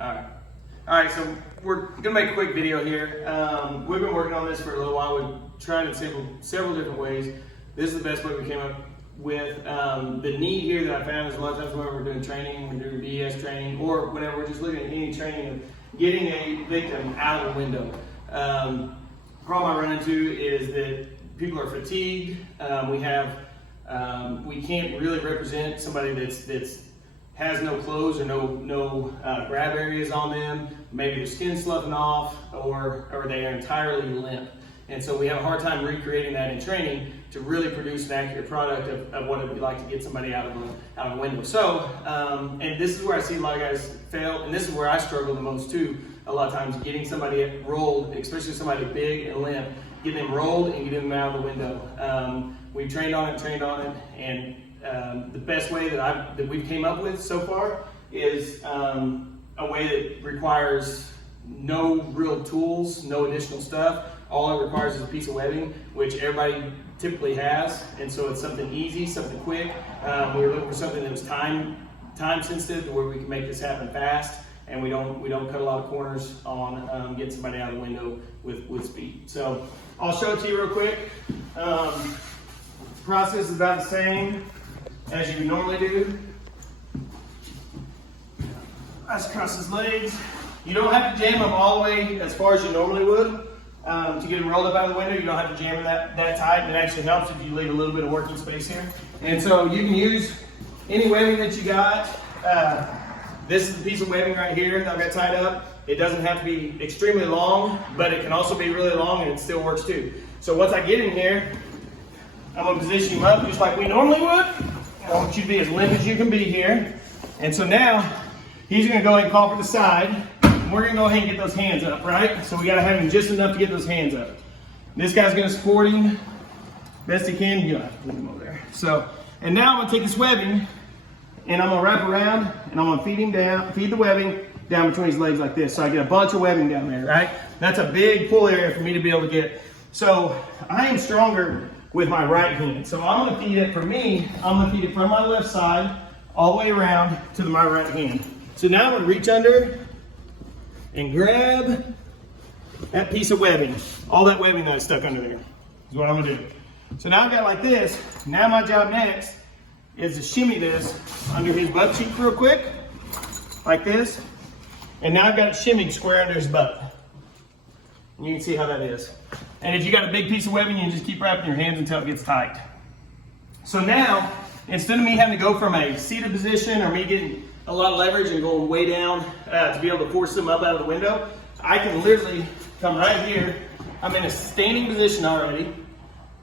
All right, so we're gonna make a quick video here. We've been working on this for a little while. We've tried it several different ways. This is the best way we came up with. The need here that I found is a lot of times when we're doing training, we're doing VES training, or whenever we're just looking at any training of getting a victim out of the window. Problem I run into is that people are fatigued. We can't really represent somebody that's has no clothes or no grab areas on them. Maybe their skin's sloughing off, or they are entirely limp. And so we have a hard time recreating that in training to really produce an accurate product of what it would be like to get somebody out of a window. So, and this is where I see a lot of guys fail, and this is where I struggle the most too. A lot of times getting somebody rolled, especially somebody big and limp, getting them rolled and getting them out of the window. We've trained on it, and the best way that we've came up with so far is a way that requires no real tools, no additional stuff. All it requires is a piece of webbing, which everybody typically has, and so it's something easy, something quick. We were looking for something that was time sensitive, to where we can make this happen fast, and we don't cut a lot of corners on getting somebody out of the window with speed. So I'll show it to you real quick. Process is about the same as you normally do. Let's cross his legs. You don't have to jam them all the way as far as you normally would. To get them rolled up out of the window, you don't have to jam them that tight. It actually helps if you leave a little bit of working space here. And so you can use any webbing that you got. This is the piece of webbing right here that I've got tied up. It doesn't have to be extremely long, but it can also be really long and it still works too. So once I get in here, I'm gonna position him up just like we normally would. I want you to be as limp as you can be here. And so now, he's gonna go ahead and call for the side. And we're gonna go ahead and get those hands up, right? So we gotta have him just enough to get those hands up. This guy's gonna support him best he can. You don't have to leave him over there. So, and now I'm gonna take this webbing and I'm gonna wrap around and I'm gonna feed the webbing down between his legs like this. So I get a bunch of webbing down there, right? That's a big pull area for me to be able to get. So I am stronger with my right hand. So I'm gonna feed it, for me, I'm gonna feed it from my left side all the way around to my right hand. So now I'm gonna reach under and grab that piece of webbing. All that webbing that's stuck under there is what I'm gonna do. So now I've got like this. Now my job next is to shimmy this under his butt cheek real quick, like this. And now I've got it shimmied square under his butt. And you can see how that is. And if you got a big piece of webbing, you can just keep wrapping your hands until it gets tight. So now, instead of me having to go from a seated position or me getting a lot of leverage and going way down to be able to force them up out of the window, I can literally come right here. I'm in a standing position already.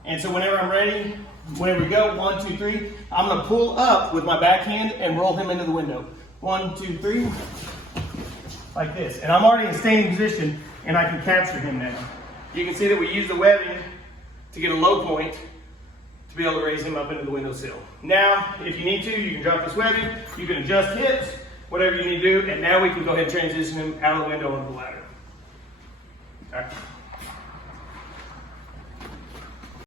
And so whenever I'm ready, whenever we go, 1, 2, 3, I'm gonna pull up with my backhand and roll him into the window. 1, 2, 3, like this. And I'm already in a standing position and I can capture him now. You can see that we use the webbing to get a low point to be able to raise him up into the windowsill. Now, if you need to, you can drop this webbing, you can adjust hips, whatever you need to do, and now we can go ahead and transition him out of the window onto the ladder. All right.